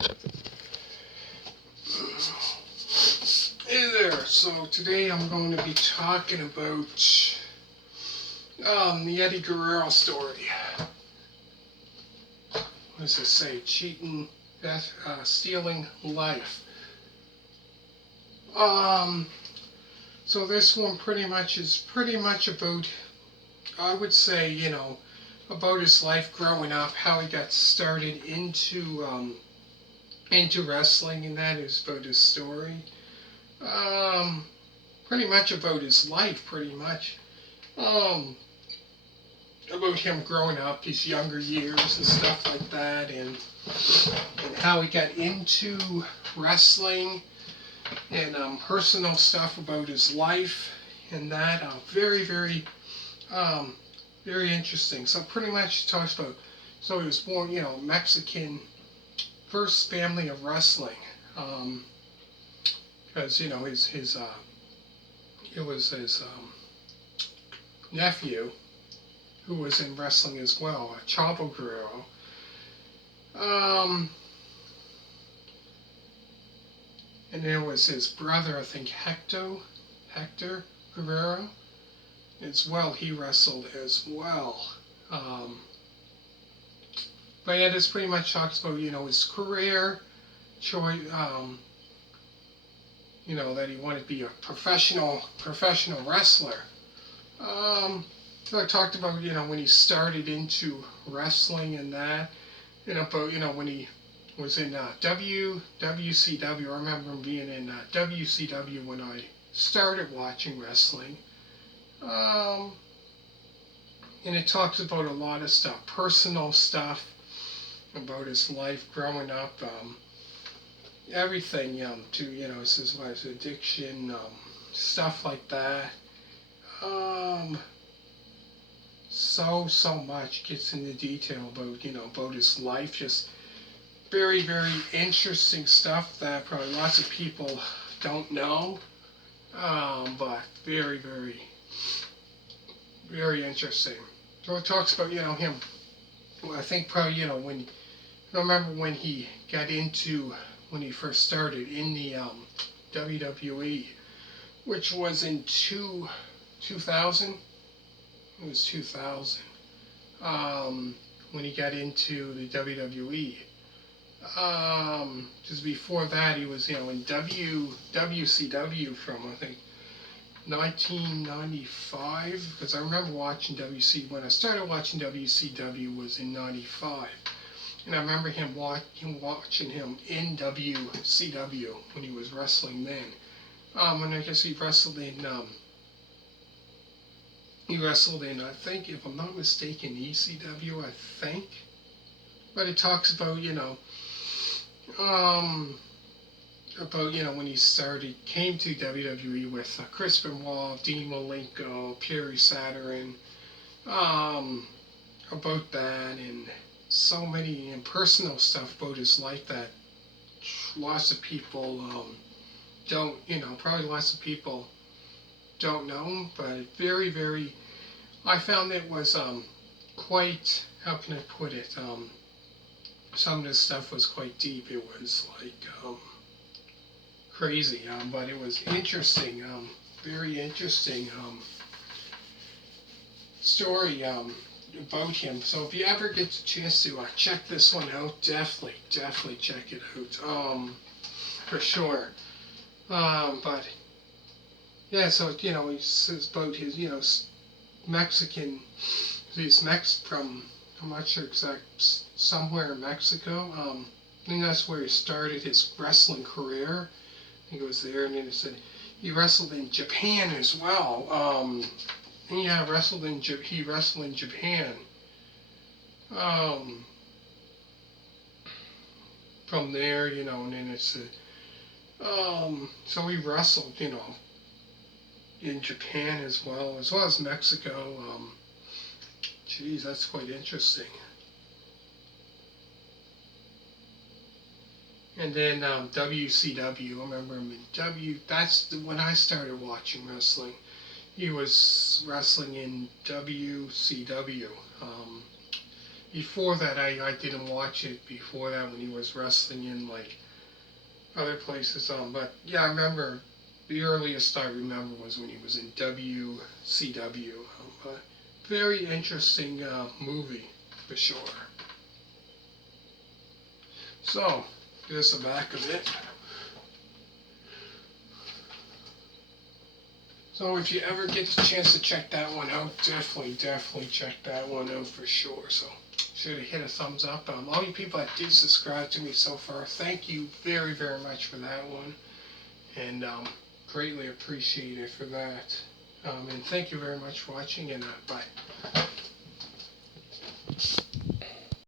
Hey there, so today I'm going to be talking about the Eddie Guerrero story. What does it say? Cheating, death, stealing life. Um, so this one is pretty much about, I would say, about his life growing up, how he got started into wrestling, and that is about his story. Um, Pretty much about his life, pretty much. Um, about him growing up, his younger years and stuff like that, and how he got into wrestling, and personal stuff about his life, and that very, very, um, very interesting. So pretty much he talks about. So he was born, Mexican, first family of wrestling, because his it was his nephew who was in wrestling as well, Chavo Guerrero. Um, and there was his brother, I think Hector Guerrero, as well. He wrestled as well. But yeah, this pretty much talks about his career choice. That he wanted to be a professional wrestler. So I talked about when he started into wrestling and that, about when he was in WCW. I remember him being in WCW when I started watching wrestling. Um, and it talks about a lot of stuff, personal stuff, about his life growing up, everything, to his wife's addiction, stuff like that. Um, so much gets into detail about about his life, just very, very interesting stuff that probably lots of people don't know, but very, very, very interesting. So it talks about him. I think probably when I remember when he got into when he first started in the WWE, which was in 2000. It was 2000 when he got into the WWE. Just before that, he was in WCW from I think 1995, because I remember watching when I started watching WCW was in '95, and I remember watching him in WCW when he was wrestling then. And I guess he wrestled in, I think, if I'm not mistaken, ECW, I think. But it talks about um, when he came to WWE with Chris Benoit, Dean Malenko, Perry Saturn, um, about that, and so many personal stuff about his life that lots of people don't, probably lots of people don't know, but very, very, I found it was quite, how can I put it, some of this stuff was quite deep. It was like crazy, but it was interesting, very interesting story about him. So if you ever get a chance to check this one out, definitely check it out, for sure. But yeah, so he says about his Mexican, he's from, I'm not sure exact, somewhere in Mexico. I think that's where he started his wrestling career. I think it was there, and then it said he wrestled in Japan as well. Yeah, he wrestled in Japan. Um, from there, and then it said, so he wrestled, in Japan as well as Mexico. Geez, that's quite interesting. And then WCW, I remember him in that's when I started watching wrestling. He was wrestling in WCW. before that, I didn't watch it before that when he was wrestling in like other places. But yeah, I remember the earliest I remember was when he was in WCW. But very interesting movie for sure. So here's the back of it. So if you ever get the chance to check that one out, definitely check that one out for sure. So sure to hit a thumbs up. All you people that did subscribe to me so far, thank you very much for that one, and greatly appreciate it for that. And thank you very much for watching, and bye.